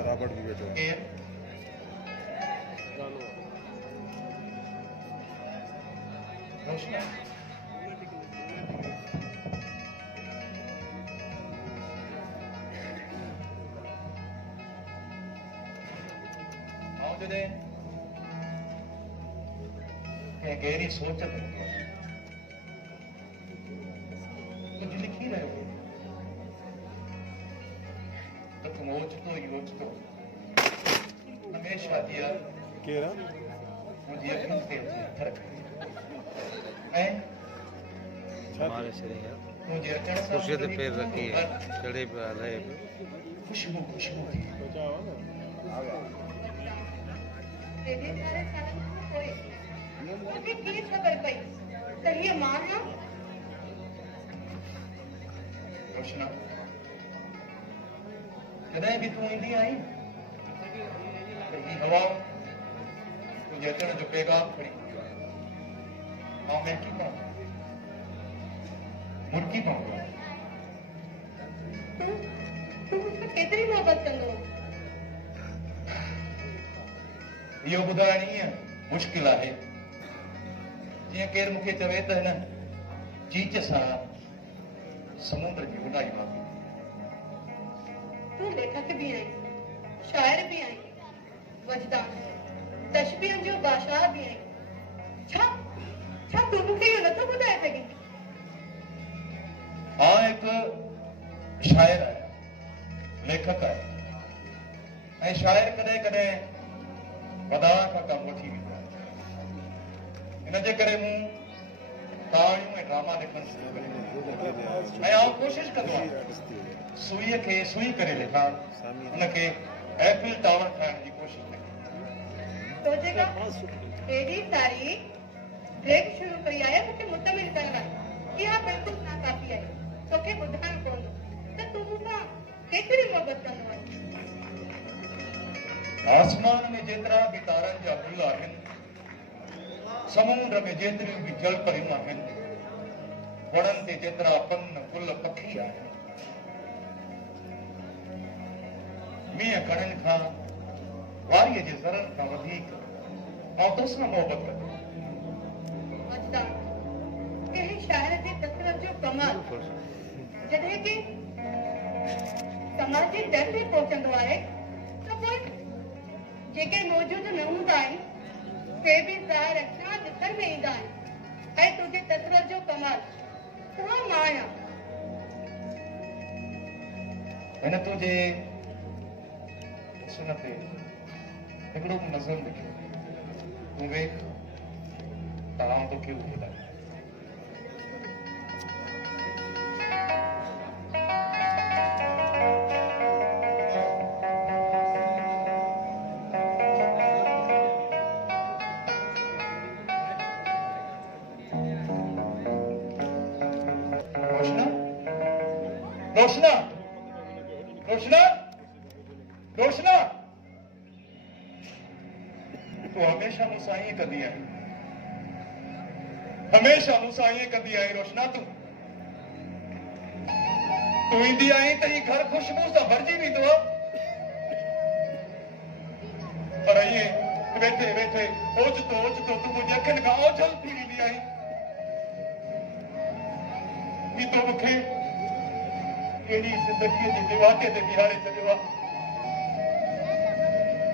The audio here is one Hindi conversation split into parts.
रॉबर्ट भी बैठो रोशना आओ जदे गहरी सोच कुछ लिखी रहे हो तो तुम योच तो हमेशा दिया केरा मुझे यकीन से फर्क है हमारे से यार मुझे अचानक कुर्सी पे पैर रखी है चढ़े पे रहे खुशबू खुशबू तेरे सारे सालन कोई मुझे की खबर पई सही मान ना रोशना कदे भी तू इंदी आई कहीं हवा तुझे अचण जो पैगाम खड़ी हाँ मैं की पाऊँ मुर्गी पाऊँ तू मुझसे केतरी मोहब्बत कंदो यो ॿुधाइणी मुश्किल है जीअं केर मूंखे चवे त हिन चीच सां समुंड जी उॾाई मां तू लेखक भी आई शायर भी आई वजदान तशबीह जो बादशाह भी आई छा छा तू मूंखे इहो नथो ॿुधाए सघीं हाँ एक शायर है लेखक है ऐं शायर कॾहिं कॾहिं वॾा खां कमु वठी वेंदो आहे हिन जे करे मूं कहाणियूं ऐं ड्रामा लिखणु शुरू करे ऐं आउं कोशिशि कंदो आहियां सुईअ खे सुई करे लिखां हुनखे एफिल टावर ठाहिण जी कोशिशि कयां सोचेगा एडी सारी ब्रेक शुरू कई आहे मूंखे मुतमिन करण लाइ इहा बिल्कुलु नाकाफ़ी आहे तोखे ॿुधाइणु पवंदो त तूं मूंसां केतिरी मोहबत कंदो आहीं आसमान में जेतिरा बि तारनि जा गुल आहिनि समुंड में जेतिरियूं बि जल परियूं आहिनि वणनि ते जेतिरा पन गुल पखी आहिनि मींहं कणनि खां वारीअ जे ज़रनि खां वधीक आउं तोसां मोहबत कंदो वजदान कंहिं शाइर जे कसरत जो कमाल जॾहिं की समाज जे दर ते पहुचंदो आहे त पोइ जेके मौजूद न हूंदा आहिनि से बि ज़ाहिर अखियां ॾिसण में ईंदा आहिनि ऐं तुंहिंजे कसरत जो कमाल उहा मां आहियां हिन तुंहिंजे सुन ते हिकिड़ो नज़र लिखियो तूं वेख त आउं तोखे उहो ॿुधायां रोशना रोशना रोशना तू हमेशा मूंसां ईअं कंदी आहीं हमेशा मूंसां ईअं कंदी आहीं रोशना तू ईंदी आहीं त हीउ घर ख़ुशबू सां भरिजी वेंदो पर ईअं वेठे वेठे ओचितो ओचितो तूं मुंहिंजी अखियुनि खां ओझल थी वेंदी आहीं ही तो मूंखे केड़ी जिंदगी जे विवादे ते बिहारे छॾियो आहे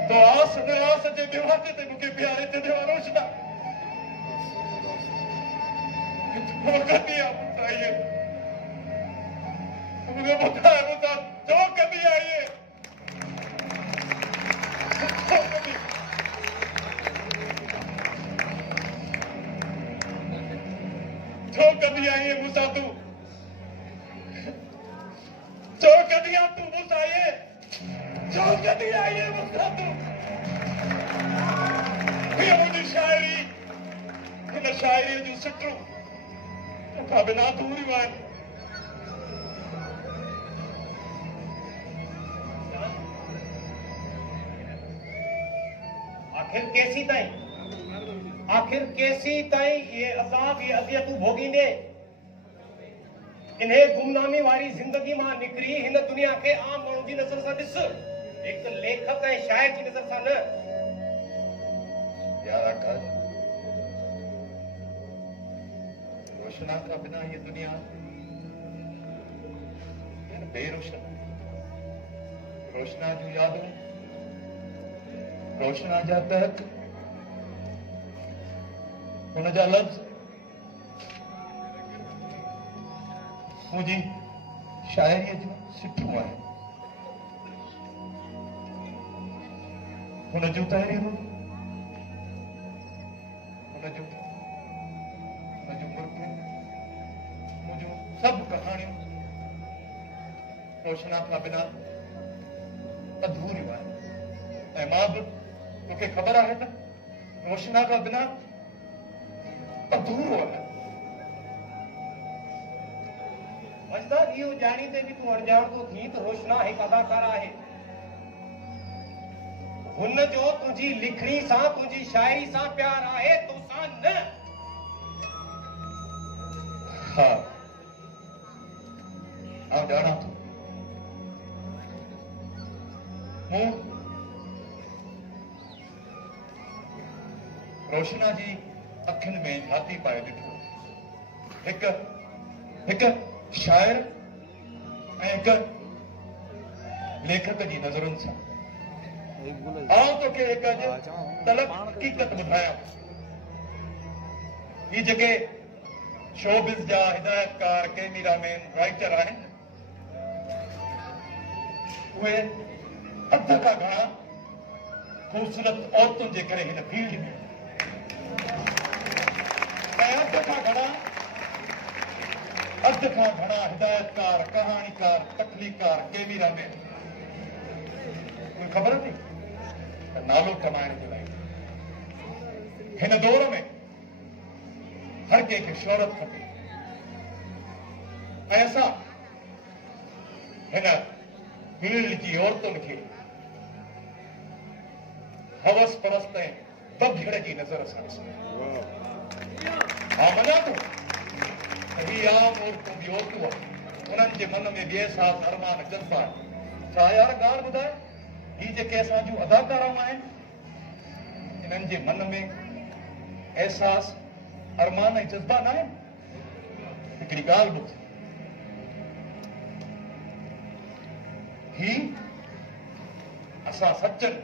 तो आस न आस जे विवादे ते मूंखे बिहारे छॾियो आहे रोशना कंदी आहे ॿुधाए मूंखे ॿुधाए ॿुधाए छो कंदी आहे छो कंदी आहे मूंसां तूं जो कदियां तू मुसाए जो कदियां ये मुसा तू ये मुझे शायरी इन शायरी जो सिटू का बिना दूरी वान आखिर कैसी ताई ये अज़ाब ये अज़ियत तू भोगींदे इन्हें गुमनामी वारी जिंदगी मां निकरी हिन दुनिया के आम माण्हू जी नज़र सां ॾिस एक लेखक ऐं शाइर जी नज़र सां न। यार आकाश, रोशना का बिना ये दुनिया बेरोशन। रोशना जूं यादूं, रोशना जा तहक, हुन जा लफ़्ज़ मुंहिंजी शाइरीअ जूं सिठूं आहिनि। हुन जूं तहरीरूं, हुन जूं मुल्क, मुंहिंजूं सभु कहाणियूं रोशना खां बिना अधूरियूं आहिनि। ऐं मां बि, तोखे ख़बर आहे न, रोशना खां बिना अधूरो आहे। मजदार इहो ॼाणींदे बि तूं अणॼाण थो थी त रोशना हिकु अदाकार आहे। हुन जो तुंहिंजी लिखणी सां, तुंहिंजी शाइरी सां प्यार आहे, तोसां न। हा, आउं ॼाणां थो। मूं रोशना जी अखियुनि में झाती पाए ॾिठो। हिकु शाइर ऐं हिकु लेखक जी नज़रुनि सां। आउं तोखे हिकु तलब हक़ीक़त ॿुधायां। ही जेके शोबिज़ जा हिदायतकार, कैमरामैन, राइटर आहिनि, उहे अध खां घणा ख़ूबसूरत औरतुनि जे करे हिन फील्ड में, ऐं अध खां घणा हिदायतकार, कहाणीकार, तख़लीकार, कैमरामैन, उहे ख़बर अथई त नालो कमाइण जे लाइ हिन दौर में हर कंहिंखे शोहरत खपे। ऐं असां हिन फील्ड जी औरतुनि खे हवस परस्त ऐं बघड़ जी नज़र सां ॾिसूं। मां मञा थो त ही आम औरतूं जी औरतूं आहिनि, उन्हनि जे मन में बि एहसास, अरमान, जज़्बा आहे। छा यार ॻाल्हि ॿुधाए, ही जेके असां जूं अदाकाराऊं आहिनि, इन्हनि जे मन में एहसास, अरमान ऐं जज़्बा न आहिनि? हिकिड़ी ॻाल्हि ॿुध, ही असां सचनि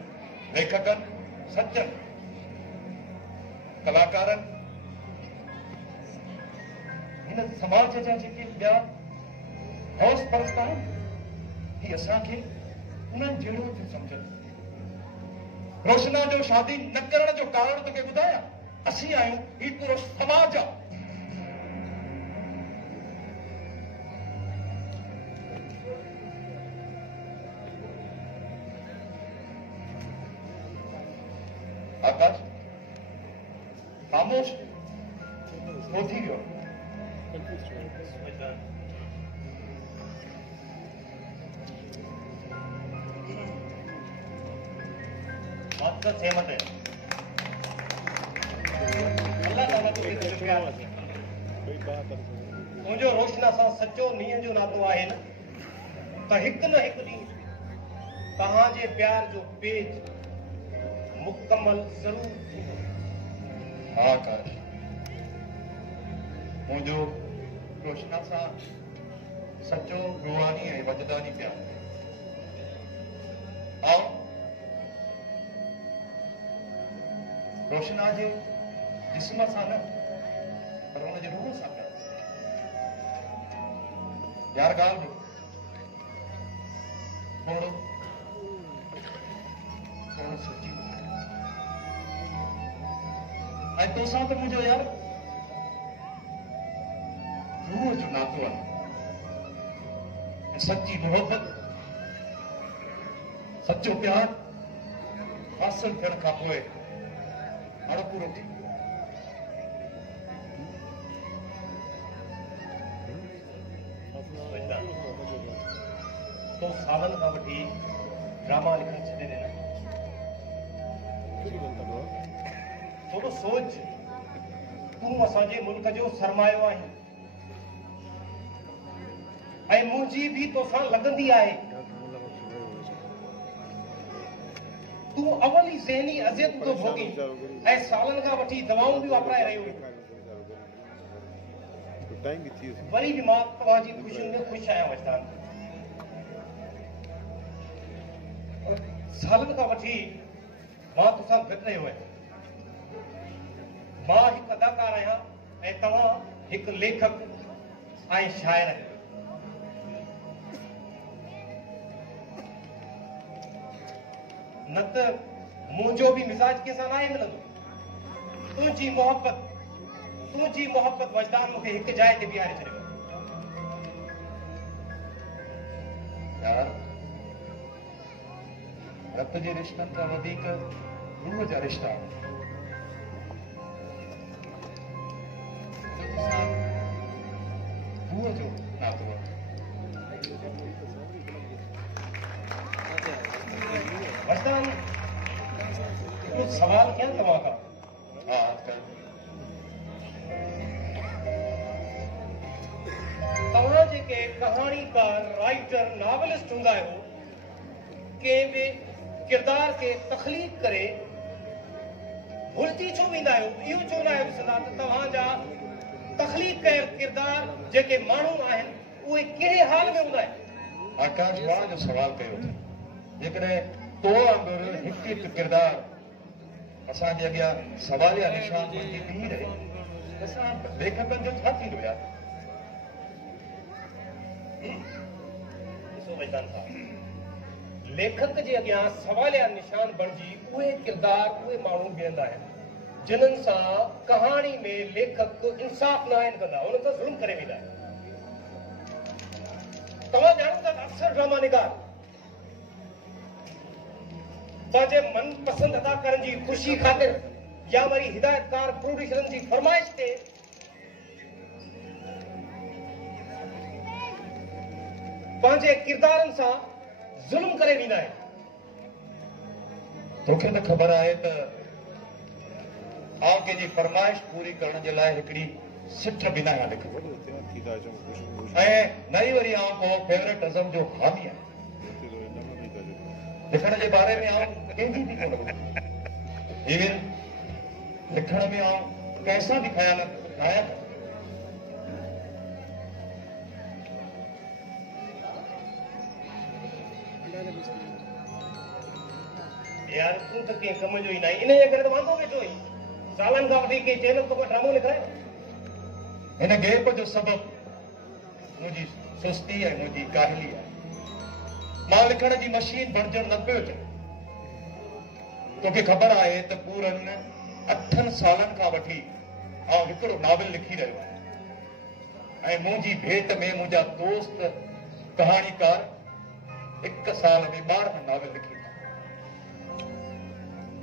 लेखकनि, सचनि कलाकारनि, हिन समाज जा जेके ॿिया हौस परस्त आहिनि, ही असांखे उन्हनि जहिड़ो थियूं सम्झनि। रोशना जो शादी न करण जो कारण तोखे ॿुधायां, असीं आहियूं, ही पूरो समाज आहे। आकाश ख़ामोश छो थी वियो? बात सहमत है। अल्लाह ताला तुझे तो प्यार रखे। तुझो रोशना सां सचो नीअ जो नातो आहे न, त हिकु न हिकु ॾींहुं तव्हांजे प्यार जो पेज मुकमल ज़रूर थींदो। हा आकाश, मुंहिंजो रोशना सां सचो रूहानी ऐं वजदानी प्यार। ऐं रोशना जे जिस्म सां न, पर हुनजे रूह सां प्यार। यार ॻाल्हि थोरो सोची, ऐं तोसां त मुंहिंजो यार रूह जो नातो आहे। सच्ची मोहब्बत, सच्चो प्यार हासिल थियण खां पोइ हाणे पूरो थी। तो सालनि खां वठी ड्रामा लिखण छॾे ॾिना। थोरो सोच, तूं असांजे मुल्क जो सरमायो आहीं, ऐं मुंहिंजी बि तोसां लॻंदी आहे। तूं अवल ई ज़हनी अज़ियत थो भोगी ऐं सालनि खां वठी दवाऊं बि वापराए रहियो वरी बि मां तव्हांजी ख़ुशियुनि में ख़ुशि आहियां वजदान सालनि खां वठी मां तोसां गॾु रहियो आहियां मां हिकु अदाकार आहियां ऐं तव्हां हिकु लेखक ऐं शाइर आहियो न त मुंहिंजो बि मिज़ाज कंहिंसां न आहे मिलंदो तुंहिंजी मोहब्बत वजदान मूंखे हिकु जाइ ते बीहारे छॾियो यार रत जे रिश्तनि खां वधीक रूह जा रिश्ता रूह जो नातो वजदान कुछ सवाल कयां तव्हां खां हा तव्हां जेके कहाणीकार राइटर नॉवलिस्ट हूंदा आहियो कंहिं बि किरदार खे तख़लीक़ करे भुलिजी छो वेंदा आहियो इहो छो न आहे ॾिसंदा त तव्हांजा तख़लीक़ कयल किरदार जेके माण्हू आहिनि उहे कहिड़े हाल में हूंदा आहिनि आकाश वाह जो सवाल कयो जेकॾहिं तो वांगुरु हिकु हिकु किरदार असांजे अॻियां सवालिया निशान बणिजी बीही रहे असां लेखकनि जो छा थींदो यार ॾिसो वजदान साहब लेखक जे अॻियां सवालिया निशान बणिजी उहे किरदार उहे माण्हू बीहंदा आहिनि जिन्हनि सां कहाणी में लेखक इंसाफ़ न आहिनि कंदा उन्हनि सां ज़ुल्म करे वेंदा आहिनि तव्हां ॼाणो था अक्सर ड्रामा निगार पंहिंजे मनपसंद अदाकारनि जी ख़ुशी ख़ातिर या वरी हिदायतकार प्रोड्यूसरनि जी फरमाइश ते पंहिंजे किरदारनि सां ज़ुल्म करे वेंदा आहिनि तोखे त ख़बर आहे त आउं कंहिंजी फरमाइश पूरी करण जे लाइ हिकिड़ी सिठ बिना लिखो ऐं नई वरी आउं को फेवरेटिज़म जो हामी आहियां लिखण जे बारे में आउं कंहिंजी बि कोन इवन लिखण में आउं कंहिंसां बि ख़यानत न आहियां यार तूं त कंहिं कम जो ई न इन जे करे त वांदो वेठो ई सालनि खां वठी कंहिं चैनल तो ड्रामो लिखायो हिन गैप जो सबबु मुंहिंजी सुस्ती ऐं मुंहिंजी काहिली आहे मां लिखण जी मशीन बणजण न पियो चाहे तोखे ख़बर आहे त पूरनि 8 सालनि खां वठी आउं हिकिड़ो नॉवल लिखी रहियो आहियां ऐं मुंहिंजी भेट में मुंहिंजा दोस्त कहाणीकार 1 साल में 12 नॉवल लिखी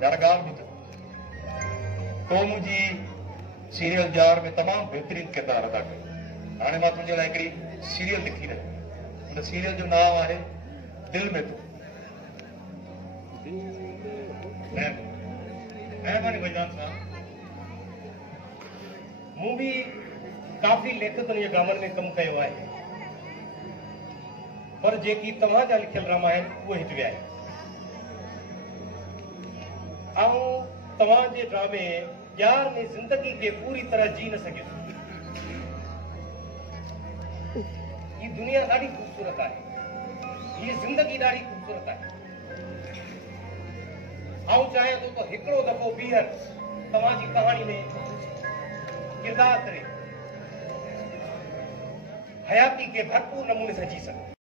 यार ॻाल्हि ॿुध तो मुंहिंजी सीरियल जार में तमामु बहितरीन किरदार अदा कयो हाणे मां तुंहिंजे लाइ हिकिड़ी सीरियल लिखी रहियो हुन सीरियल जो नाम आहे दिल में तू महिरबानी वजदान साहब मूं बि काफ़ी लेखकनि जे ड्रामनि में कमु कयो आहे पर जेकी तव्हांजा लिखियल ड्रामा आहिनि उहे हिते विया आहिनि ऐं तव्हांजे ड्रामे प्यार में जिंदगी खे पूरी तरह जी न सघे ही दुनिया ॾाढी ख़ूबसूरत आहे ही जिंदगी ॾाढी ख़ूबसूरत आहे आउं चाहियां थो त हिकिड़ो दफ़ो ॿीहर तव्हांजी कहाणी में किरदार करे हयाती खे भरपूर नमूने सां जी सघे